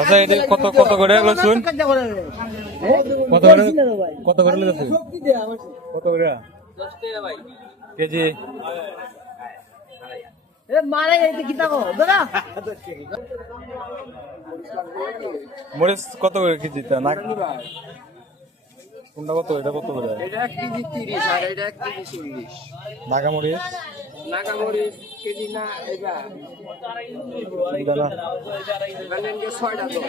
আচ্ছা এটি কত কত করে কত করে কত করে কত করে? কেজি? মরিচ কত করে কেজি তা না কোনটা কত? এটা কত করে? এটা এক কেজি তিরিশ আর এটা কেজি না এটা। মানে যে ছয়টা তো।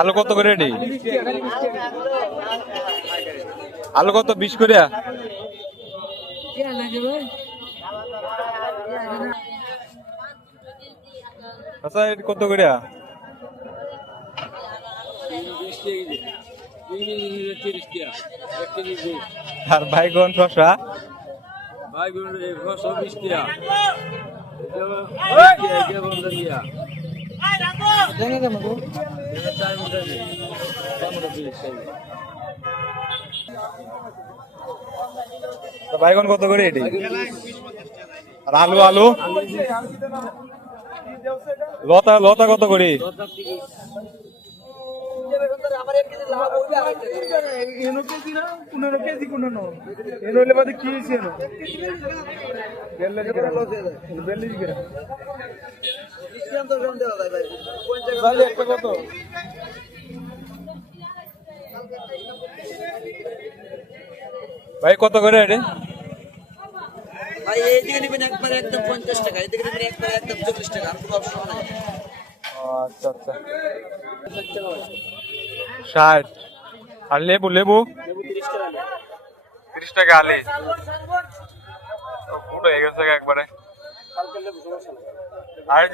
আলু কত করে রেডি আলু কত? বিশ করে? আচ্ছা কত করে বিশ কেজি দুই কেজি তিরিশ টাকা এক কেজি বিশ আর বাইগন শশা ভাই বোন ছশো বিশ টাকা এটা বন্ধ দিয়া এটা চার মুঠা দিই চার মুঠা বিশ তা বাইগন কত করে এটি? আর আলু আলু? লতা লতা কত করে? কত? ভাই কত করে এটি? এইদিকে নেবেন একবার একদম পঞ্চাশ টাকা, এদিকে নেবেন একবার একদম চল্লিশ টাকা, আর কোনো অপশন নাই। আচ্ছা আচ্ছা। ষাট। আর লেবু লেবু? তিরিশ টাকা আলি। ফুট হয়ে গেছে একবারে। আর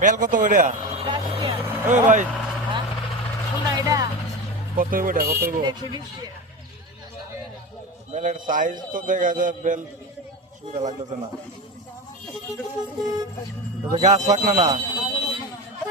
বেল কত করে ও ভাই। কত এটা? কত বেলের সাইজ তো দেখা যায়, বেল সুবিধা লাগতেছে না। গাছ না না?